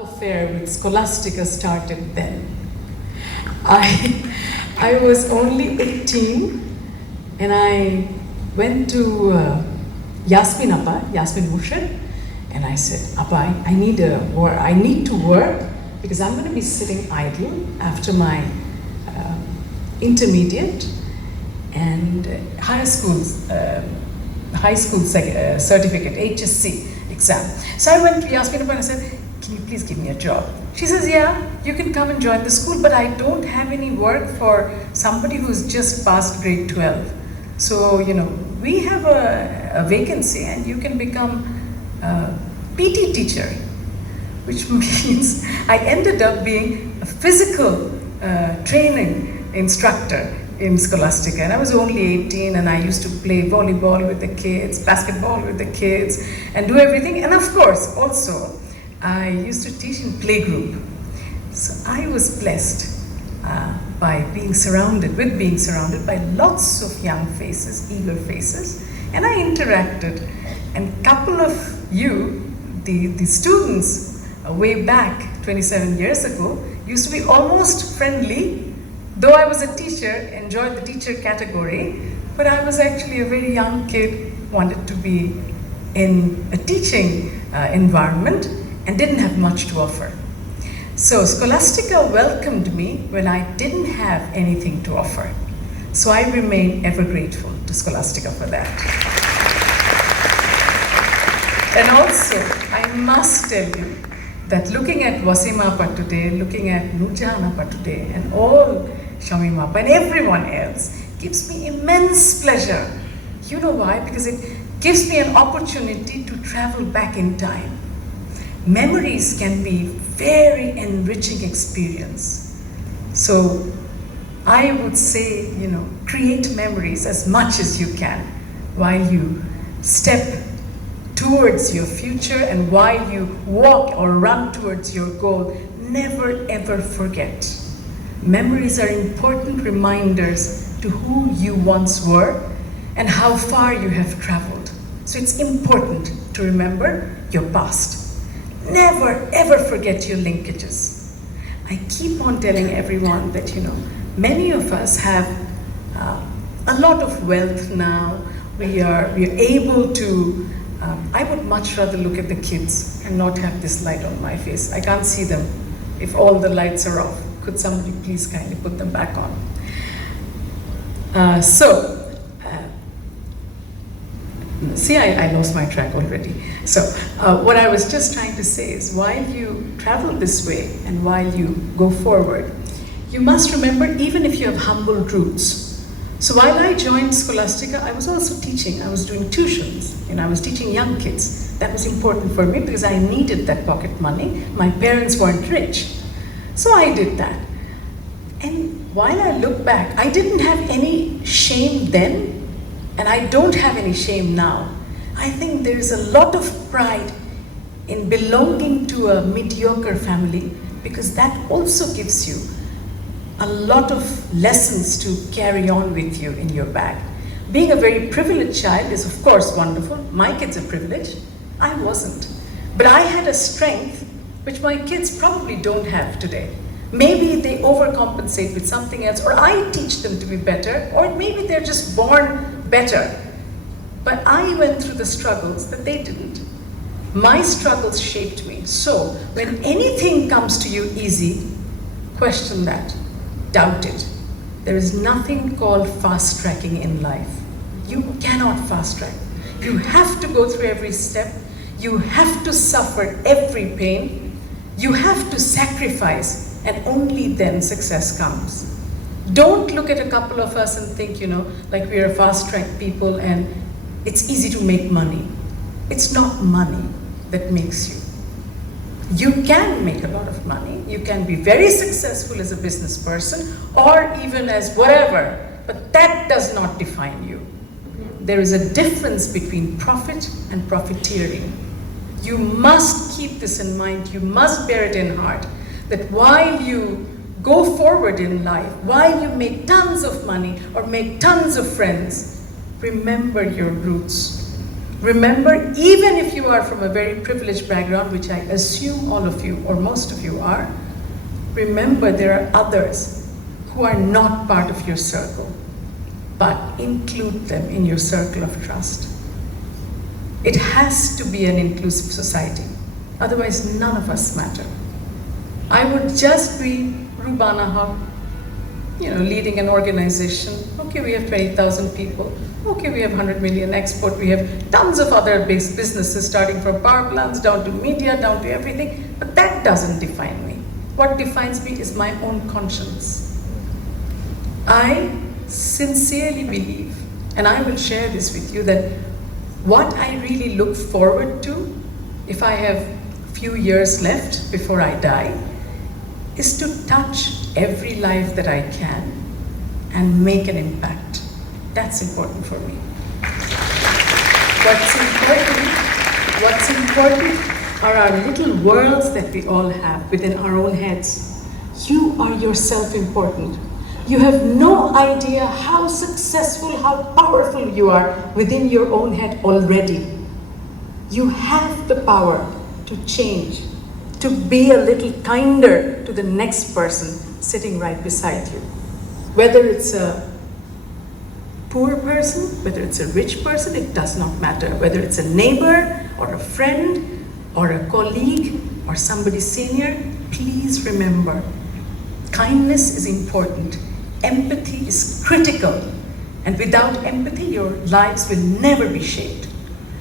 affair with Scholastica started then. I was only 18 and I went to Yasmin Murshid, and I said, Appa, I need to work because I'm going to be sitting idle after my intermediate and high school certificate, HSC exam. So I went to Yasmin and I said, can you please give me a job? She says, yeah, you can come and join the school, but I don't have any work for somebody who's just passed grade 12. So, we have a vacancy and you can become a PT teacher, which means I ended up being a physical training instructor in Scholastica, and I was only 18 and I used to play volleyball with the kids, basketball with the kids and do everything, and of course also I used to teach in playgroup. So I was blessed by being surrounded by lots of young faces, eager faces, and I interacted, and a couple of you, the students way back 27 years ago used to be almost friendly. Though I was a teacher, enjoyed the teacher category, but I was actually a very young kid, wanted to be in a teaching environment and didn't have much to offer. So Scholastica welcomed me when I didn't have anything to offer. So I remain ever grateful to Scholastica for that. And also, I must tell you that looking at Wasima Appa today, looking at Nurjahan Appa today, and all Shamima Appa and everyone else gives me immense pleasure. You know why? Because it gives me an opportunity to travel back in time. Memories can be very enriching experience. So I would say, create memories as much as you can while you step towards your future and while you walk or run towards your goal. Never ever forget. Memories are important reminders to who you once were and how far you have traveled. So it's important to remember your past. Never ever forget your linkages. I keep on telling everyone that, many of us have a lot of wealth now. We are able to, I would much rather look at the kids and not have this light on my face. I can't see them if all the lights are off. Could somebody please kindly put them back on? See, I lost my track already. So what I was just trying to say is, while you travel this way and while you go forward, you must remember, even if you have humble roots. So while I joined Scholastica, I was also teaching. I was doing tuitions, and I was teaching young kids. That was important for me because I needed that pocket money. My parents weren't rich. So I did that. And while I look back, I didn't have any shame then, and I don't have any shame now. I think there's a lot of pride in belonging to a mediocre family, because that also gives you a lot of lessons to carry on with you in your bag. Being a very privileged child is of course wonderful. My kids are privileged. I wasn't. But I had a strength which my kids probably don't have today. Maybe they overcompensate with something else, or I teach them to be better, or maybe they're just born better. But I went through the struggles that they didn't. My struggles shaped me. So when anything comes to you easy, question that, doubt it. There is nothing called fast tracking in life. You cannot fast track. You have to go through every step. You have to suffer every pain. You have to sacrifice. And only then success comes. Don't look at a couple of us and think, like we're a fast-track people and it's easy to make money. It's not money that makes you. You can make a lot of money. You can be very successful as a business person or even as whatever, but that does not define you. There is a difference between profit and profiteering. You must keep this in mind. You must bear it in heart. That while you go forward in life, while you make tons of money or make tons of friends, remember your roots. Remember, even if you are from a very privileged background, which I assume all of you or most of you are, remember there are others who are not part of your circle, but include them in your circle of trust. It has to be an inclusive society, otherwise none of us matter. I would just be Rubana Huq, leading an organization. Okay, we have 20,000 people. Okay, we have 100 million export. We have tons of other businesses, starting from power plants, down to media, down to everything. But that doesn't define me. What defines me is my own conscience. I sincerely believe, and I will share this with you, that what I really look forward to, if I have a few years left before I die, is to touch every life that I can and make an impact. That's important for me. What's important are our little worlds that we all have within our own heads. You are yourself important. You have no idea how successful, how powerful you are within your own head already. You have the power to change, to be a little kinder to the next person sitting right beside you. Whether it's a poor person, whether it's a rich person, it does not matter. Whether it's a neighbor or a friend or a colleague or somebody senior, please remember, kindness is important. Empathy is critical. And without empathy, your lives will never be shaped.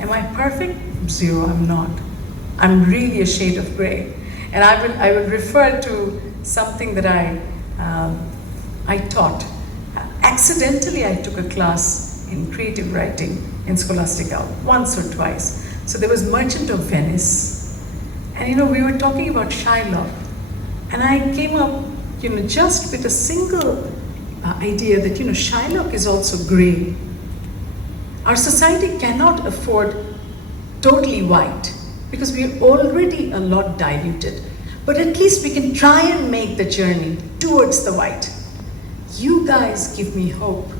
Am I perfect? Zero, I'm not. I'm really a shade of gray. And I will refer to something that I taught. Accidentally, I took a class in creative writing in Scholastica once or twice. So there was Merchant of Venice. And we were talking about Shylock. And I came up, just with a single idea that, Shylock is also gray. Our society cannot afford totally white, because we are already a lot diluted. But at least we can try and make the journey towards the white. You guys give me hope,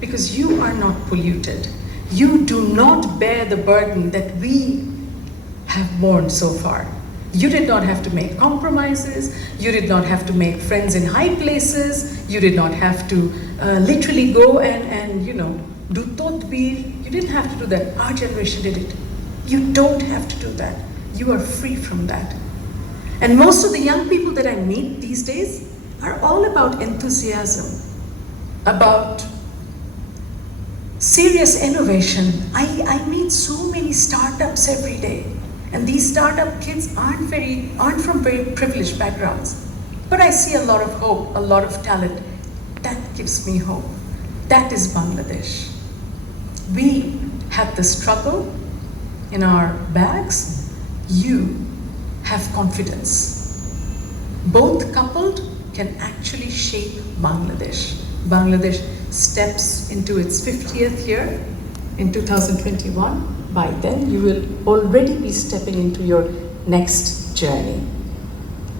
because you are not polluted. You do not bear the burden that we have borne so far. You did not have to make compromises. You did not have to make friends in high places. You did not have to literally go and do totbir. You didn't have to do that. Our generation did it. You don't have to do that. You are free from that. And most of the young people that I meet these days are all about enthusiasm, about serious innovation. I meet so many startups every day. And these startup kids aren't from very privileged backgrounds. But I see a lot of hope, a lot of talent. That gives me hope. That is Bangladesh. We have the struggle in our bags. You have confidence. Both coupled can actually shape Bangladesh. Bangladesh steps into its 50th year in 2021. By then, you will already be stepping into your next journey.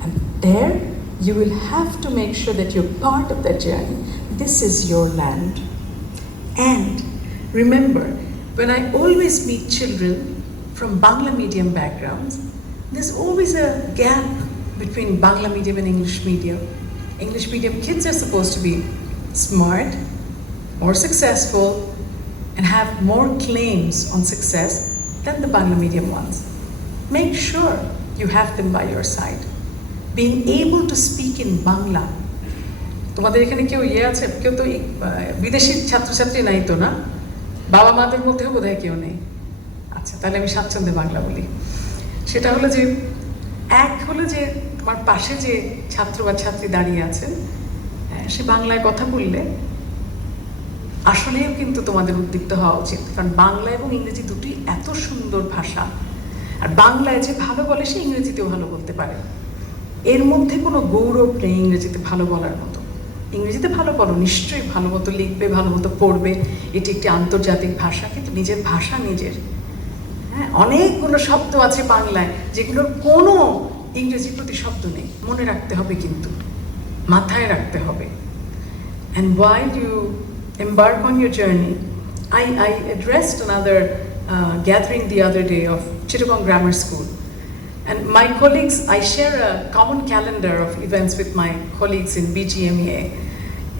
And there, you will have to make sure that you're part of that journey. This is your land. And remember, when I always meet children from Bangla medium backgrounds, there's always a gap between Bangla medium and English medium. English medium kids are supposed to be smart, more successful, and have more claims on success than the Bangla medium ones. Make sure you have them by your side. Being able to speak in Bangla. তোমাদের এখানে কেউ আছে, কেউ তো বিদেশি ছাত্রছাত্রী নাই তো না? বাবা মাদের মধ্যেও বোধহয় কেউ নেই। আচ্ছা, তাহলে আমি স্বাচ্ছন্দ্যে বাংলা বলি। সেটা হলো যে আমার পাশে যে ছাত্র বা ছাত্রী দাঁড়িয়ে আছেন, সে বাংলায় কথা বললে আসলেও কিন্তু তোমাদের উদ্দীপ্ত হওয়া উচিত, কারণ বাংলা এবং ইংরেজি দুটি এত সুন্দর ভাষা। আর বাংলায় যে ভালো বলে সে ইংরেজিতেও ভালো বলতে পারে। এর মধ্যে কোনো গৌরব নেই ইংরেজিতে ভালো বলার মতো। ইংরেজিতে ভালো বলো, নিশ্চয়ই ভালো মতো লিখবে, ভালো মতো পড়বে, এটি একটি আন্তর্জাতিক ভাষা, কিন্তু নিজের ভাষা নিজের। হ্যাঁ, অনেকগুলো শব্দ আছে বাংলায় যেগুলোর কোনো ইংরেজি প্রতিশব্দ নেই। মনে রাখতে হবে, কিন্তু মাথায় রাখতে হবে। And while you embark on your journey, I addressed another gathering the other day of Chittagong Grammar School. And my colleagues, I share a common calendar of events with my colleagues in BGMEA.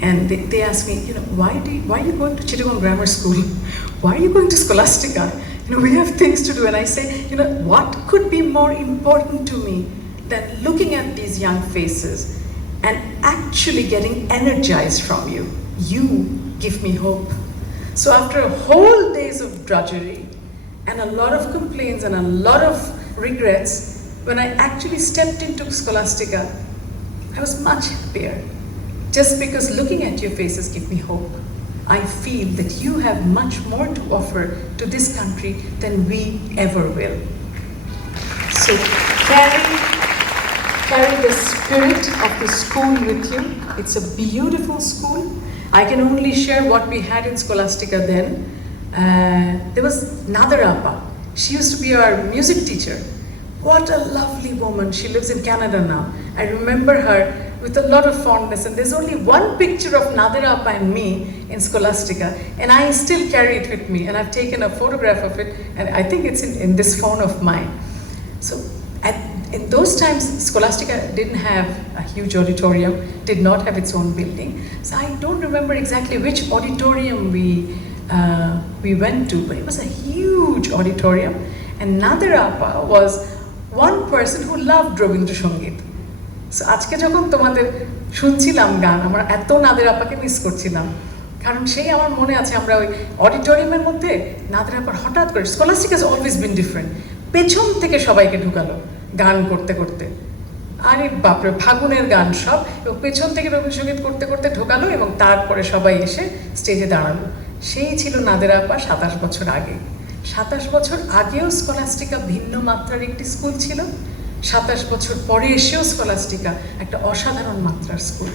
And they ask me, why are you going to Chittagong Grammar School? Why are you going to Scholastica? We have things to do. And I say, what could be more important to me than looking at these young faces and actually getting energized from you? You give me hope. So after a whole days of drudgery and a lot of complaints and a lot of regrets, when I actually stepped into Scholastica, I was much happier. Just because looking at your faces give me hope. I feel that you have much more to offer to this country than we ever will. So carry the spirit of the school with you. It's a beautiful school. I can only share what we had in Scholastica then. There was Nadarapa. She used to be our music teacher. What a lovely woman. She lives in Canada now. I remember her with a lot of fondness, and there's only one picture of Nadarapa and me in Scholastica, and I still carry it with me, and I've taken a photograph of it, and I think it's in this phone of mine. So in those times, Scholastica didn't have a huge auditorium, did not have its own building, so I don't remember exactly which auditorium we went to, but it was a huge auditorium, and Nadarapa was one person who loved Rabindra Sangeet. So আজকে যখন তোমাদের শুনছিলাম গান, আমরা এত নাদের আপাকে miss করছিলাম, কারণ সেই আমার মনে আছে আমরা ওই অডিটোরিয়ামের মধ্যে নাদের আপার হঠাৎ করে, scholastic has always been different, পেছন থেকে সবাইকে ঢুকালো গান করতে করতে, আরে বাপরে ফাগুনের গান সব, এবং পেছন থেকে রবীন্দ্রসঙ্গীত করতে করতে ঢোকালো এবং তারপরে সবাই এসে স্টেজে দাঁড়ালো। সেই ছিল নাদের আপা 27 বছর আগে। 27 বছর আগেও স্কলাস্টিকা ভিন্ন মাত্রার একটি স্কুল ছিল, 27 বছর পরে এসেও স্কলাস্টিকা একটা অসাধারণ মাত্রার school.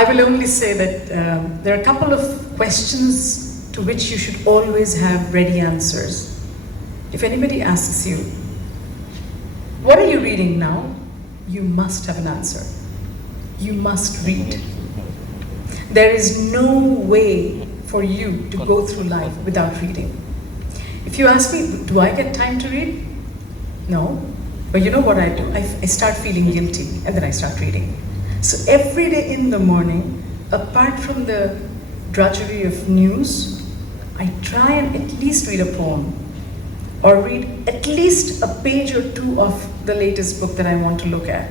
I will only say that there are a couple of questions to which you should always have ready answers. If anybody asks you, what are you reading now? You must have an answer. You must read. There is no way for you to go through life without reading. If you ask me, do I get time to read? No. But you know what I do? I start feeling guilty and then I start reading. So every day in the morning, apart from the drudgery of news, I try and at least read a poem or read at least a page or two of the latest book that I want to look at.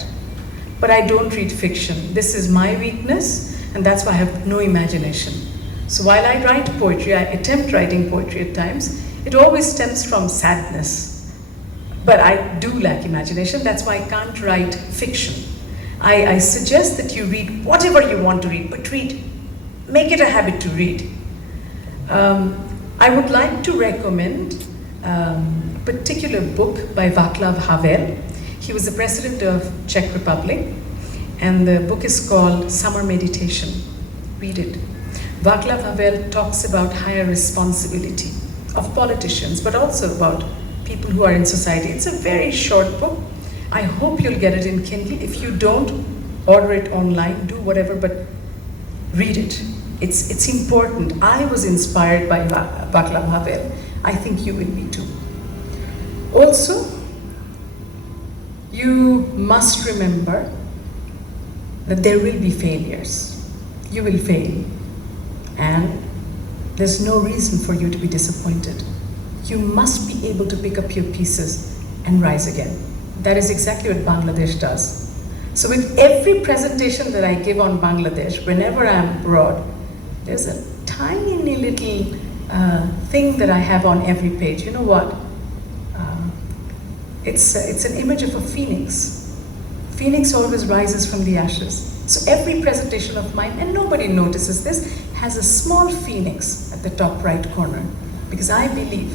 But I don't read fiction. This is my weakness, and that's why I have no imagination. So while I write poetry, I attempt writing poetry at times, it always stems from sadness. But I do lack imagination, that's why I can't write fiction. I suggest that you read whatever you want to read, but read. Make it a habit to read. I would like to recommend a particular book by Václav Havel. He was the president of Czech Republic, and the book is called Summer Meditation. Read it. Václav Havel talks about higher responsibility of politicians, but also about people who are in society. It's a very short book. I hope you'll get it in Kindle. If you don't, order it online, do whatever, but read it. It's important. I was inspired by Václav Havel. I think you will be too. Also, you must remember that there will be failures. You will fail. And there's no reason for you to be disappointed. You must be able to pick up your pieces and rise again. That is exactly what Bangladesh does. So with every presentation that I give on Bangladesh, whenever I'm abroad, there's a tiny little thing that I have on every page. You know what? It's an image of a phoenix. Phoenix always rises from the ashes. So every presentation of mine, and nobody notices this, has a small phoenix at the top right corner, because I believe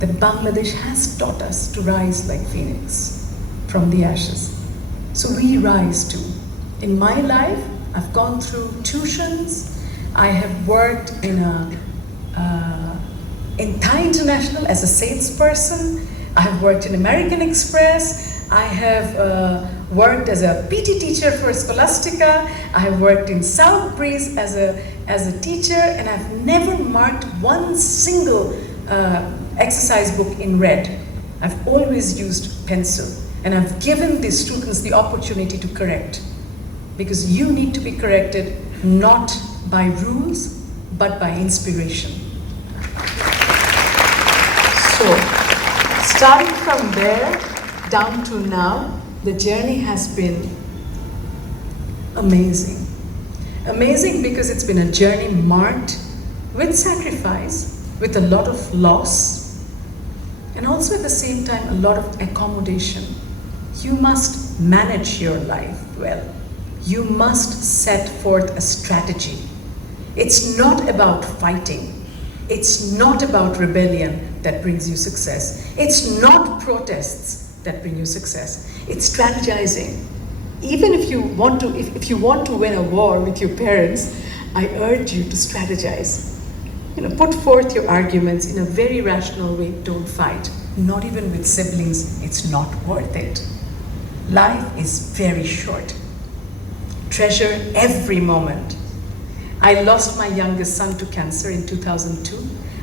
that Bangladesh has taught us to rise like phoenix from the ashes. So we rise too. In my life, I've gone through tuitions, I have worked in Thai International as a salesperson, I have worked in American Express, I have worked as a PT teacher for Scholastica. I have worked in South Breeze as a teacher, and I've never marked one single exercise book in red. I've always used pencil, and I've given the students the opportunity to correct, because you need to be corrected not by rules, but by inspiration. So, starting from there down to now, the journey has been amazing. Amazing because it's been a journey marked with sacrifice, with a lot of loss, and also at the same time a lot of accommodation. You must manage your life well. You must set forth a strategy. It's not about fighting. It's not about rebellion that brings you success. It's not protests that bring you success. It's strategizing. Even if you want to, if you want to win a war with your parents, I urge you to strategize. Put forth your arguments in a very rational way. Don't fight. Not even with siblings. It's not worth it. Life is very short. Treasure every moment. I lost my youngest son to cancer in 2002.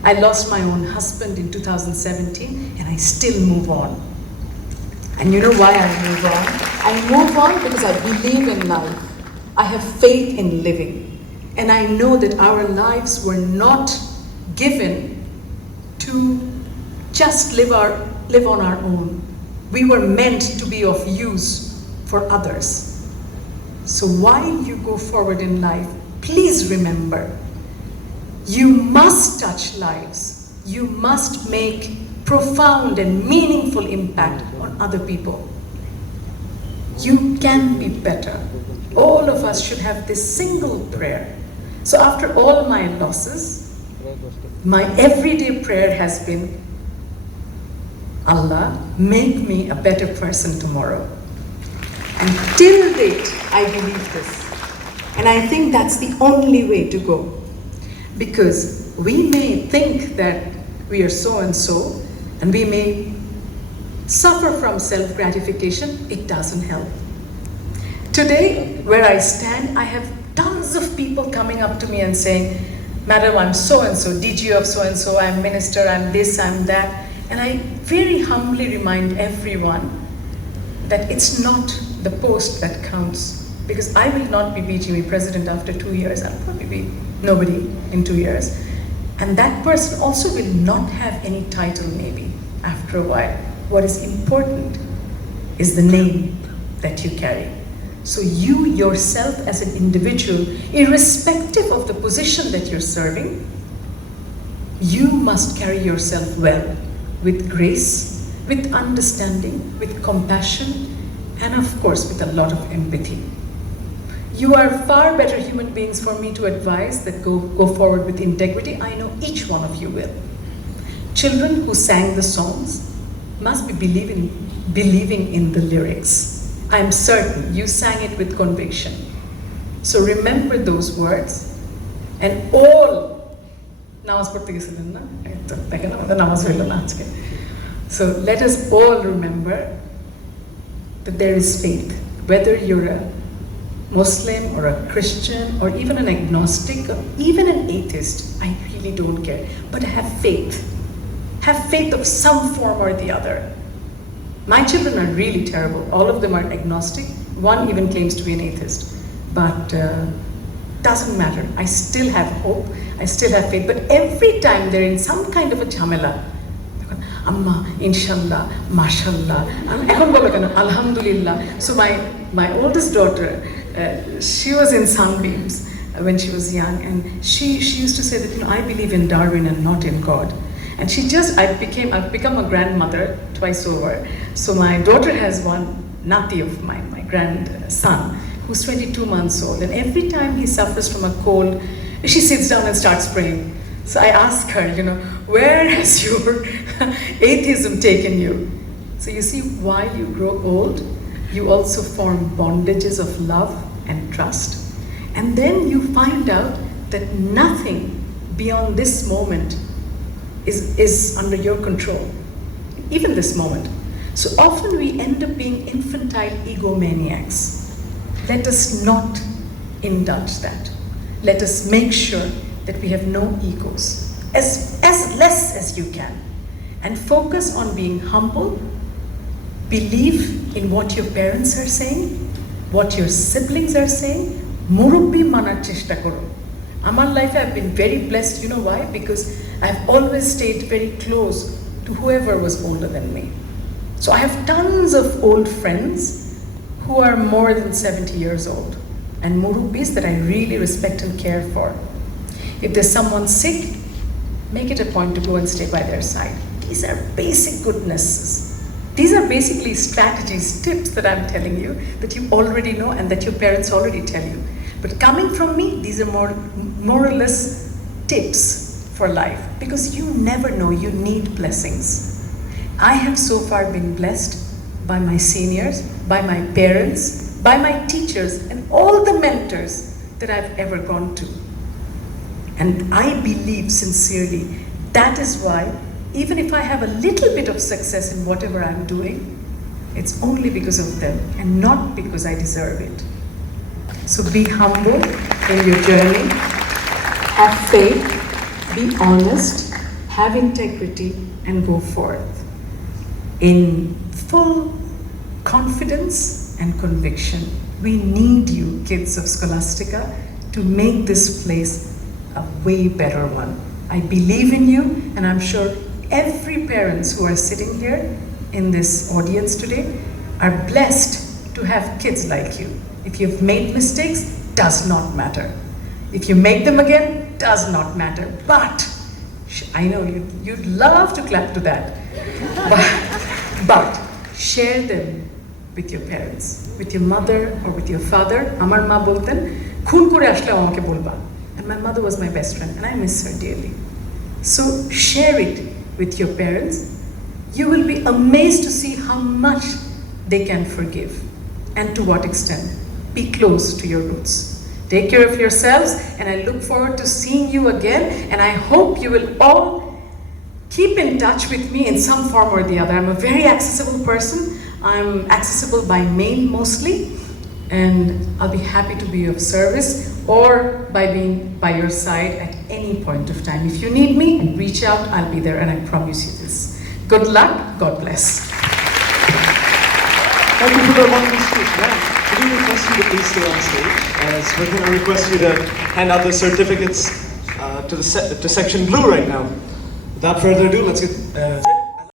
I lost my own husband in 2017, and I still move on. And you know why I move on? I move on because I believe in life. I have faith in living. And I know that our lives were not given to just live on our own. We were meant to be of use for others. So while you go forward in life, please remember, you must touch lives. You must make profound and meaningful impact on other people. You can be better. All of us should have this single prayer. So after all my losses, my everyday prayer has been, Allah, make me a better person tomorrow. And till date, I believe this. And I think that's the only way to go. Because we may think that we are so-and-so, and we may suffer from self-gratification. It doesn't help. Today, where I stand, I have tons of people coming up to me and saying, Madam, I'm so-and-so, DG of so-and-so, I'm minister, I'm this, I'm that. And I very humbly remind everyone that it's not the post that counts. Because I will not be BGME president after 2 years. I'll probably be nobody in 2 years. And that person also will not have any title maybe after a while. What is important is the name that you carry. So you yourself as an individual, irrespective of the position that you're serving, you must carry yourself well, with grace, with understanding, with compassion, and of course with a lot of empathy. You are far better human beings for me to advise that go forward with integrity. I know each one of you will. Children who sang the songs must be believing in the lyrics. I'm certain you sang it with conviction. So remember those words, and all so let us all remember that there is faith, whether you're a Muslim or a Christian or even an agnostic or even an atheist, I really don't care. But have faith. Have faith of some form or the other. My children are really terrible. All of them are agnostic. One even claims to be an atheist. But doesn't matter. I still have hope. I still have faith. But every time they're in some kind of a jhamela, Amma, inshallah, mashallah, alhamdulillah. So my oldest daughter, she was in Sunbeams when she was young, and she used to say that, I believe in Darwin and not in God. And I've become a grandmother twice over. So my daughter has one nati of mine, my grandson, who's 22 months old. And every time he suffers from a cold, she sits down and starts praying. So I ask her, where has your atheism taken you? So you see, while you grow old, you also form bondages of love and trust. And then you find out that nothing beyond this moment is under your control. Even this moment. So often we end up being infantile egomaniacs. Let us not indulge that. Let us make sure that we have no egos, as less as you can, and focus on being humble. Believe in what your parents are saying, what your siblings are saying. Murubbi manar cheshta koro. Amar life I've been very blessed, you know why? Because I've always stayed very close to whoever was older than me. So I have tons of old friends who are more than 70 years old, and murubbis that I really respect and care for. If there's someone sick, make it a point to go and stay by their side. These are basic goodnesses. These are basically strategies, tips that I'm telling you that you already know and that your parents already tell you. But coming from me, these are more or less tips for life, because you never know, you need blessings. I have so far been blessed by my seniors, by my parents, by my teachers, and all the mentors that I've ever gone to. And I believe sincerely that is why, even if I have a little bit of success in whatever I'm doing, it's only because of them and not because I deserve it. So be humble in your journey, have faith, be honest, have integrity, and go forth in full confidence and conviction. We need you, kids of Scholastica, to make this place a way better one. I believe in you, and I'm sure every parents who are sitting here in this audience today are blessed to have kids like you. If you've made mistakes, does not matter. If you make them again, does not matter. But I know you'd love to clap to that. But share them with your parents, with your mother or with your father. Amar ma bolten, khun kore ashleও আমাকে বলবা. And my mother was my best friend, and I miss her dearly. So share it with your parents. You will be amazed to see how much they can forgive and to what extent. Be close to your roots. Take care of yourselves, and I look forward to seeing you again, and I hope you will all keep in touch with me in some form or the other. I'm a very accessible person. I'm accessible by mail mostly, and I'll be happy to be of service or by being by your side at any point of time. If you need me, reach out, I'll be there, and I promise you this. Good luck, God bless. Thank you for the wonderful speech. Now, can we request you to please stay on stage? As we're going to request you to hand out the certificates to section blue right now. Without further ado, let's get...